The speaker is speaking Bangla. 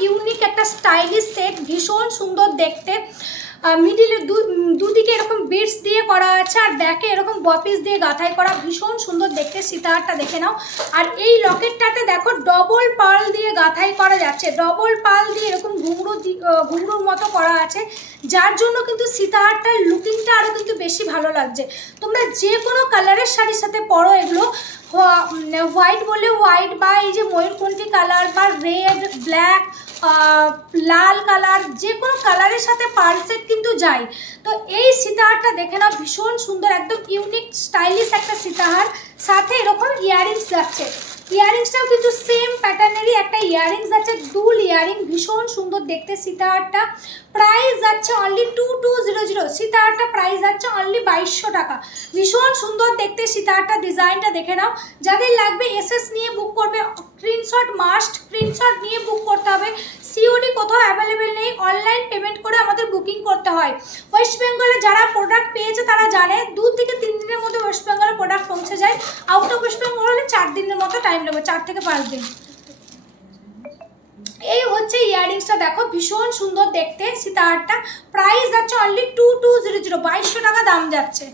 ইউনিক একটা স্টাইলিশ সেট ভীষণ সুন্দর দেখতে। মিডিলে দুদিকে এরকম বিটস দিয়ে করা আছে আর ব্যাকে এরকম বপিস দিয়ে গাঁথাই করা। ভীষণ সুন্দর দেখতে সীতাহারটা দেখে নাও। আর এই লকেটটাতে দেখো ডবল পাল দিয়ে গাঁথাই করা যাচ্ছে। ডবল পাল দিয়ে এরকম দি- আহ, মতো করা আছে। যার জন্য কিন্তু সীতাহারটার লুকিংটা আরও কিন্তু বেশি ভালো লাগছে। তোমরা যে কোনো কালারের শাড়ির সাথে পরো এগুলো। হোয়াইট বলে হোয়াইট বা এই যে ময়ূরকণ্ঠী কালার বা রেড ব্ল্যাক লাল কালার, যে কোনো কালারের সাথে সেট কিন্তু যায়। তো এই সীতাহারটা দেখে নাও, ভীষণ সুন্দর, একদম ইউনিক স্টাইলিশ একটা সীতাহার। সাথে এরকম ইয়ারিংস যাচ্ছে ইয়ারিংসটাও কিন্তু সেম প্যাটার্নেরই একটা ইয়ারিংস আছে, দুল ইয়ারিং ভীষণ সুন্দর দেখতে সীতাহারটা। প্রাইস যাচ্ছে only two two zero zero সীতাহারটা price যাচ্ছে অনলি বাইশশো টাকা। ভীষণ সুন্দর দেখতে সীতাহারটা ডিজাইনটা দেখে নাও। যাদের লাগবে এসএস নিয়ে বুক করবে স্ক্রিনশট মাস্ট স্ক্রিনশট নিয়ে বুক করতে হবে। সিওডি কোথাও অ্যাভেলেবেল নেই অনলাইন পেমেন্ট করে আমাদের বুকিং করতে হয়। ওয়েস্ট বেঙ্গলে যারা প্রোডাক্ট পেয়েছে তারা জানে, দু থেকে তিন দিনের মধ্যে ওয়েস্ট বেঙ্গলে প্রোডাক্ট পৌঁছে যায়। আউট অফ ওয়েস্ট বেঙ্গল হলে চার দিনের মতো টাইম নেবে, চার থেকে পাঁচ দিন। এই হচ্ছে ইয়াররিংসটা দেখো ভীষণ সুন্দর দেখতে, সীতাহারটা। প্রাইস যাচ্ছে only two two zero zero বাইশশো টাকা দাম যাচ্ছে।